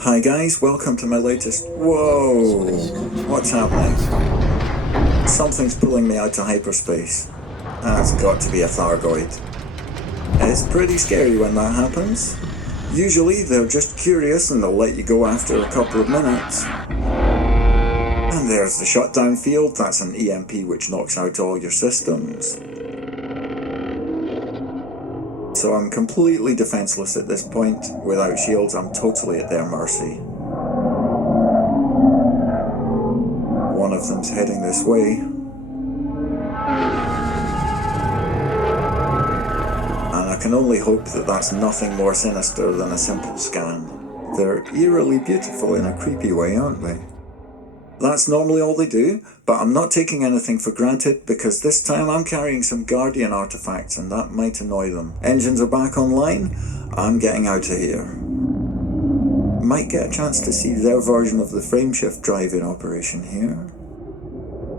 Hi guys, welcome to my latest... Whoa! What's happening? Something's pulling me out to hyperspace. That's got to be a Thargoid. It's pretty scary when that happens. Usually they're just curious and they'll let you go after a couple of minutes. And there's the shutdown field, that's an EMP which knocks out all your systems. So I'm completely defenseless at this point. Without shields, I'm totally at their mercy. One of them's heading this way. And I can only hope that that's nothing more sinister than a simple scan. They're eerily beautiful in a creepy way, aren't they? That's normally all they do, but I'm not taking anything for granted because this time I'm carrying some Guardian artifacts and that might annoy them. Engines are back online, I'm getting out of here. Might get a chance to see their version of the frameshift drive in operation here.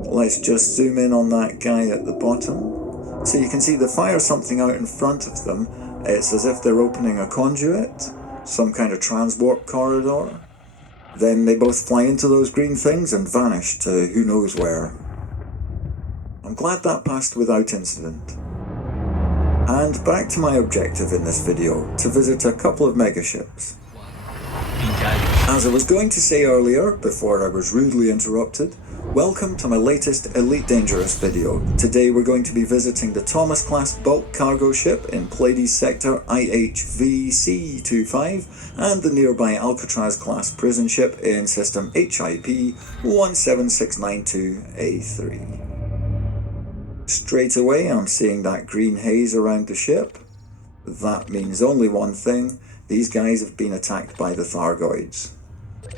Let's just zoom in on that guy at the bottom. So you can see they fire something out in front of them. It's as if they're opening a conduit, some kind of transwarp corridor. Then they both fly into those green things and vanish to who knows where. I'm glad that passed without incident. And back to my objective in this video, to visit a couple of megaships. As I was going to say earlier, before I was rudely interrupted, welcome to my latest Elite Dangerous video. Today we're going to be visiting the Thomas-class bulk cargo ship in Pleiades sector IHVC25 and the nearby Alcatraz-class prison ship in system HIP 17692A3. Straight away I'm seeing that green haze around the ship. That means only one thing: these guys have been attacked by the Thargoids.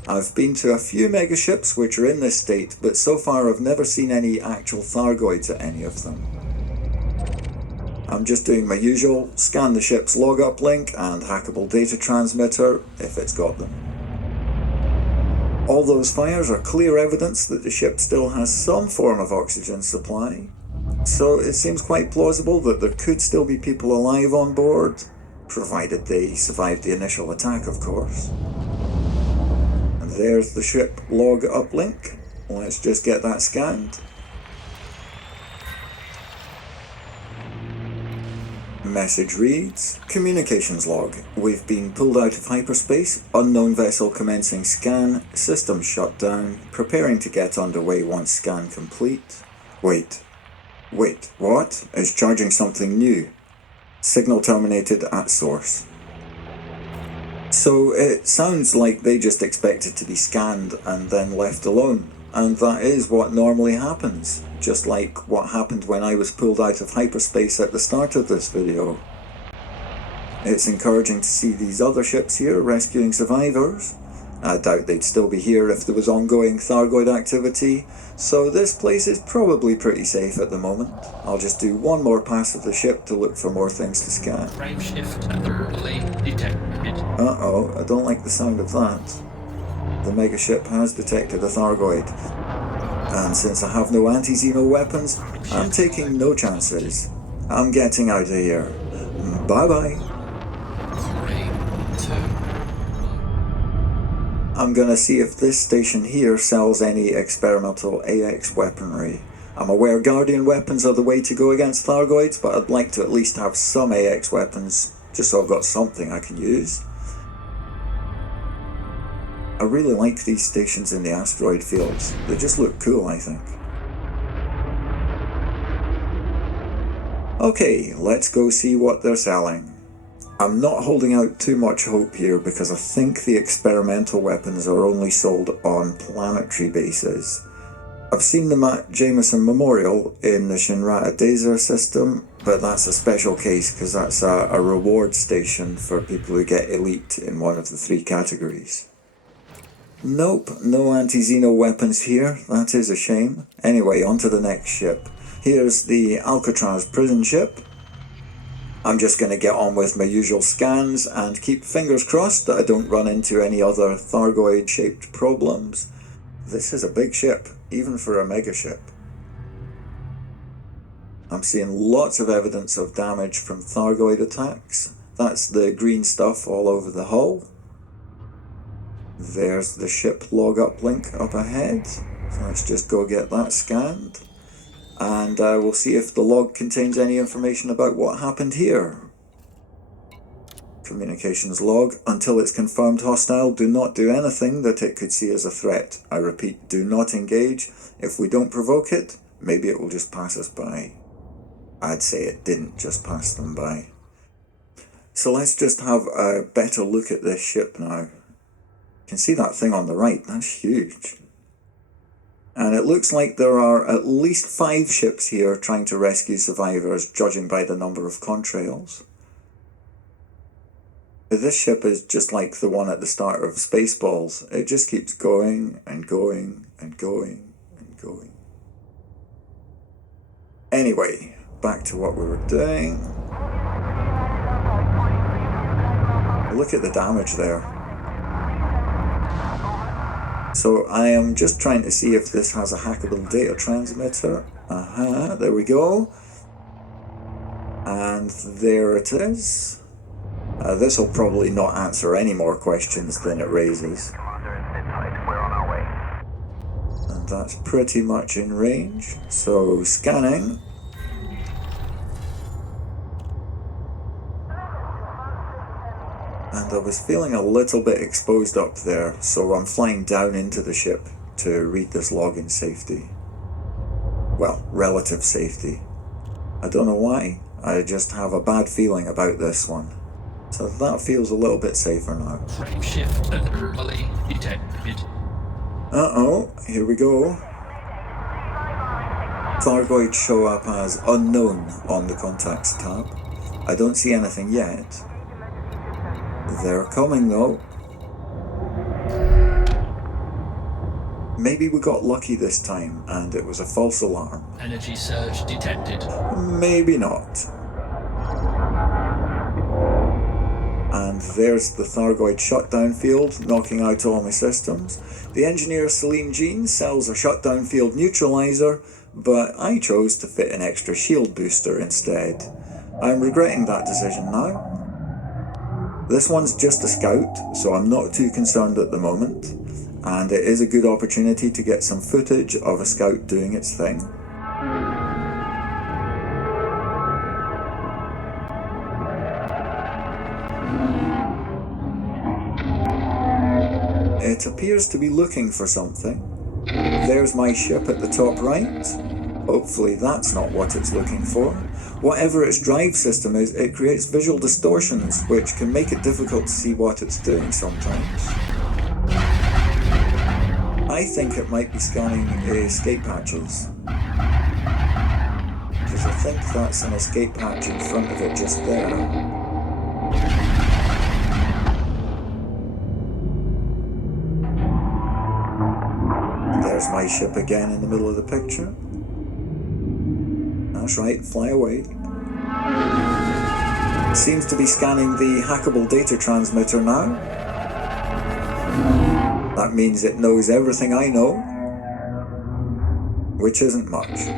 I've been to a few megaships which are in this state, but so far I've never seen any actual Thargoids at any of them. I'm just doing my usual, scan the ship's log uplink and hackable data transmitter, if it's got them. All those fires are clear evidence that the ship still has some form of oxygen supply, so it seems quite plausible that there could still be people alive on board, provided they survived the initial attack, of course. There's the ship log uplink. Let's just get that scanned. Message reads, communications log. We've been pulled out of hyperspace, unknown vessel commencing scan, system shut down, preparing to get underway once scan complete. Wait, what? It's charging something new. Signal terminated at source. So it sounds like they just expected to be scanned and then left alone, and that is what normally happens, just like what happened when I was pulled out of hyperspace at the start of this video. It's encouraging to see these other ships here rescuing survivors. I doubt they'd still be here if there was ongoing Thargoid activity, so this place is probably pretty safe at the moment. I'll just do one more pass of the ship to look for more things to scan. Frameshift thoroughly detected. Uh-oh, I don't like the sound of that. The megaship has detected a Thargoid. And since I have no anti-Xeno weapons, I'm taking no chances. I'm getting out of here. Bye-bye. 3, 2. I'm gonna see if this station here sells any experimental AX weaponry. I'm aware Guardian weapons are the way to go against Thargoids, but I'd like to at least have some AX weapons, just so I've got something I can use. I really like these stations in the asteroid fields. They just look cool, I think. Okay, let's go see what they're selling. I'm not holding out too much hope here because I think the experimental weapons are only sold on planetary bases. I've seen them at Jameson Memorial in the Shinrata Dazer system, but that's a special case because that's a reward station for people who get elite in one of the 3 categories. Nope, no anti-Xeno weapons here, that is a shame. Anyway, on to the next ship. Here's the Alcatraz prison ship. I'm just going to get on with my usual scans and keep fingers crossed that I don't run into any other Thargoid-shaped problems. This is a big ship, even for a megaship. I'm seeing lots of evidence of damage from Thargoid attacks. That's the green stuff all over the hull. There's the ship log uplink up ahead. So let's just go get that scanned. And we'll see if the log contains any information about what happened here. Communications log. Until it's confirmed hostile, do not do anything that it could see as a threat. I repeat, do not engage. If we don't provoke it, maybe it will just pass us by. I'd say it didn't just pass them by. So let's just have a better look at this ship now. You can see that thing on the right, that's huge. And it looks like there are at least 5 ships here trying to rescue survivors, judging by the number of contrails. This ship is just like the one at the start of Spaceballs. It just keeps going and going and going and going. Anyway, back to what we were doing. Look at the damage there. So I am just trying to see if this has a hackable data transmitter. There we go. And there it is. This will probably not answer any more questions than it raises. And that's pretty much in range. So scanning. And I was feeling a little bit exposed up there, so I'm flying down into the ship to read this log in safety. Well, relative safety. I don't know why, I just have a bad feeling about this one. So that feels a little bit safer now. Frame shift anomaly detected. Uh-oh, here we go. Thargoids show up as unknown on the contacts tab. I don't see anything yet. They're coming though. Maybe we got lucky this time and it was a false alarm. Energy surge detected. Maybe not. And there's the Thargoid shutdown field, knocking out all my systems. The engineer Celine Jean sells a shutdown field neutralizer, but I chose to fit an extra shield booster instead. I'm regretting that decision now. This one's just a scout, so I'm not too concerned at the moment, and it is a good opportunity to get some footage of a scout doing its thing. It appears to be looking for something. There's my ship at the top right. Hopefully that's not what it's looking for. Whatever its drive system is, it creates visual distortions, which can make it difficult to see what it's doing sometimes. I think it might be scanning escape hatches. Because I think that's an escape hatch in front of it just there. There's my ship again in the middle of the picture. That's right, fly away. Seems to be scanning the hackable data transmitter now. That means it knows everything I know, which isn't much.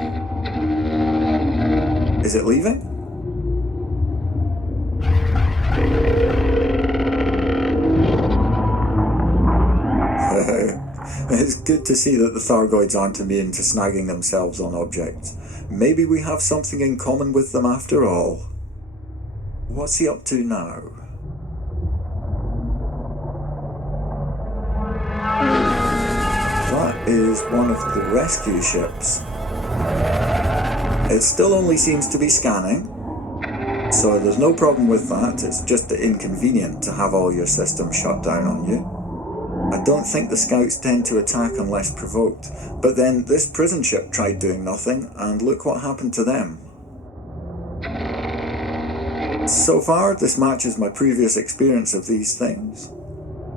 Is it leaving? It's good to see that the Thargoids aren't immune to snagging themselves on objects. Maybe we have something in common with them after all. What's he up to now? That is one of the rescue ships. It still only seems to be scanning, so there's no problem with that. It's just inconvenient to have all your systems shut down on you. I don't think the scouts tend to attack unless provoked, but then this prison ship tried doing nothing, and look what happened to them. So far, this matches my previous experience of these things.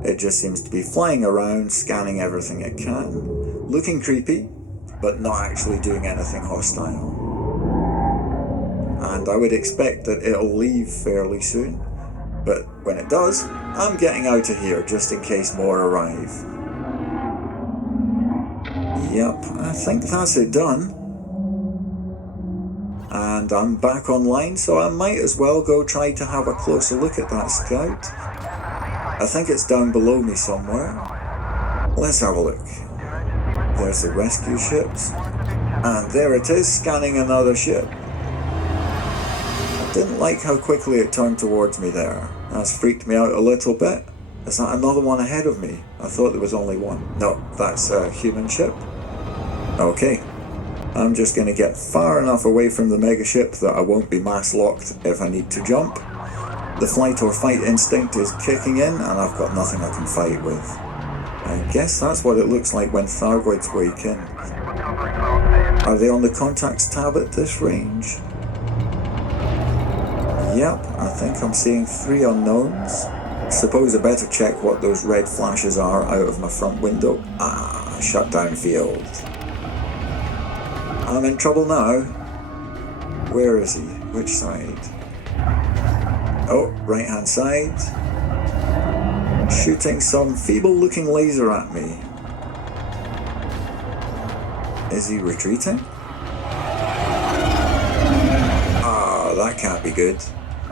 It just seems to be flying around, scanning everything it can, looking creepy, but not actually doing anything hostile. And I would expect that it'll leave fairly soon. But when it does, I'm getting out of here just in case more arrive. Yep, I think that's it done. And I'm back online, so I might as well go try to have a closer look at that scout. I think it's down below me somewhere. Let's have a look. There's the rescue ships. And there it is, scanning another ship. I didn't like how quickly it turned towards me there. That's freaked me out a little bit. Is that another one ahead of me? I thought there was only one. No, that's a human ship. Okay. I'm just going to get far enough away from the megaship that I won't be mass locked if I need to jump. The flight or fight instinct is kicking in and I've got nothing I can fight with. I guess that's what it looks like when Thargoids wake in. Are they on the contacts tab at this range? Yep, I think I'm seeing 3 unknowns. Suppose I better check what those red flashes are out of my front window. Ah, shutdown field. I'm in trouble now. Where is he? Which side? Oh, right hand side. Shooting some feeble looking laser at me. Is he retreating? Ah, that can't be good.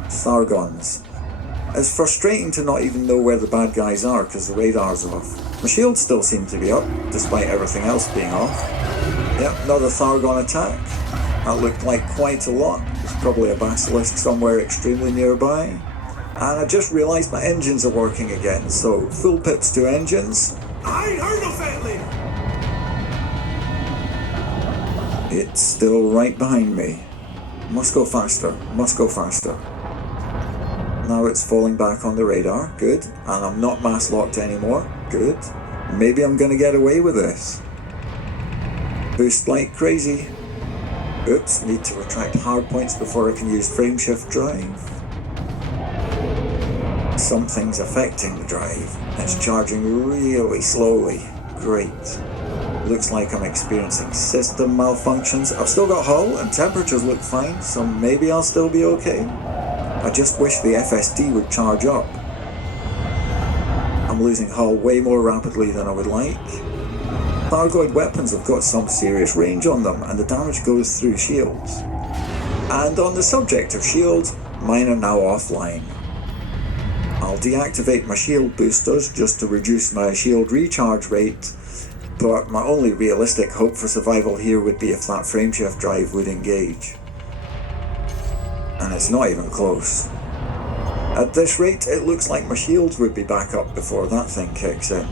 Thargoids. It's frustrating to not even know where the bad guys are because the radar's off. My shields still seem to be up, despite everything else being off. Yep, another Thargon attack. That looked like quite a lot. There's probably a basilisk somewhere extremely nearby. And I just realised my engines are working again, so full pips to engines. I ain't heard no fat lady. It's still right behind me. Must go faster, must go faster. Now it's falling back on the radar, good. And I'm not mass locked anymore, good. Maybe I'm gonna get away with this. Boost like crazy. Oops, need to retract hard points before I can use frameshift drive. Something's affecting the drive. It's charging really slowly. Great. Looks like I'm experiencing system malfunctions. I've still got hull and temperatures look fine, so maybe I'll still be okay. I just wish the FSD would charge up. I'm losing hull way more rapidly than I would like. Thargoid weapons have got some serious range on them, and the damage goes through shields. And on the subject of shields, mine are now offline. I'll deactivate my shield boosters just to reduce my shield recharge rate, but my only realistic hope for survival here would be if that frameshift drive would engage. And it's not even close. At this rate, it looks like my shields would be back up before that thing kicks in.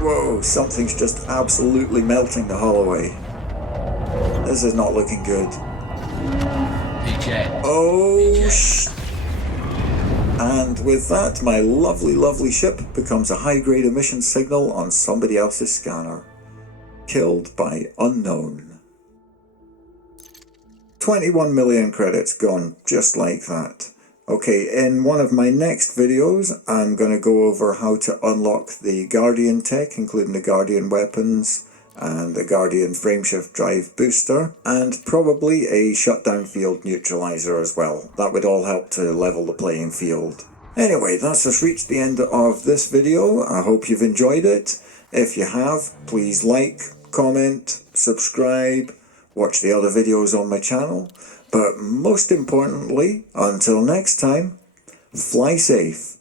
Whoa, something's just absolutely melting the hull away. This is not looking good. Oh, and with that, my lovely, lovely ship becomes a high-grade emission signal on somebody else's scanner. Killed by unknown. 21 million credits gone just like that. Okay, in one of my next videos, I'm going to go over how to unlock the Guardian tech, including the Guardian weapons and the Guardian frameshift drive booster, and probably a shutdown field neutralizer as well. That would all help to level the playing field. Anyway, that's us reached the end of this video. I hope you've enjoyed it. If you have, please like, comment, subscribe, watch the other videos on my channel. But most importantly, until next time, fly safe.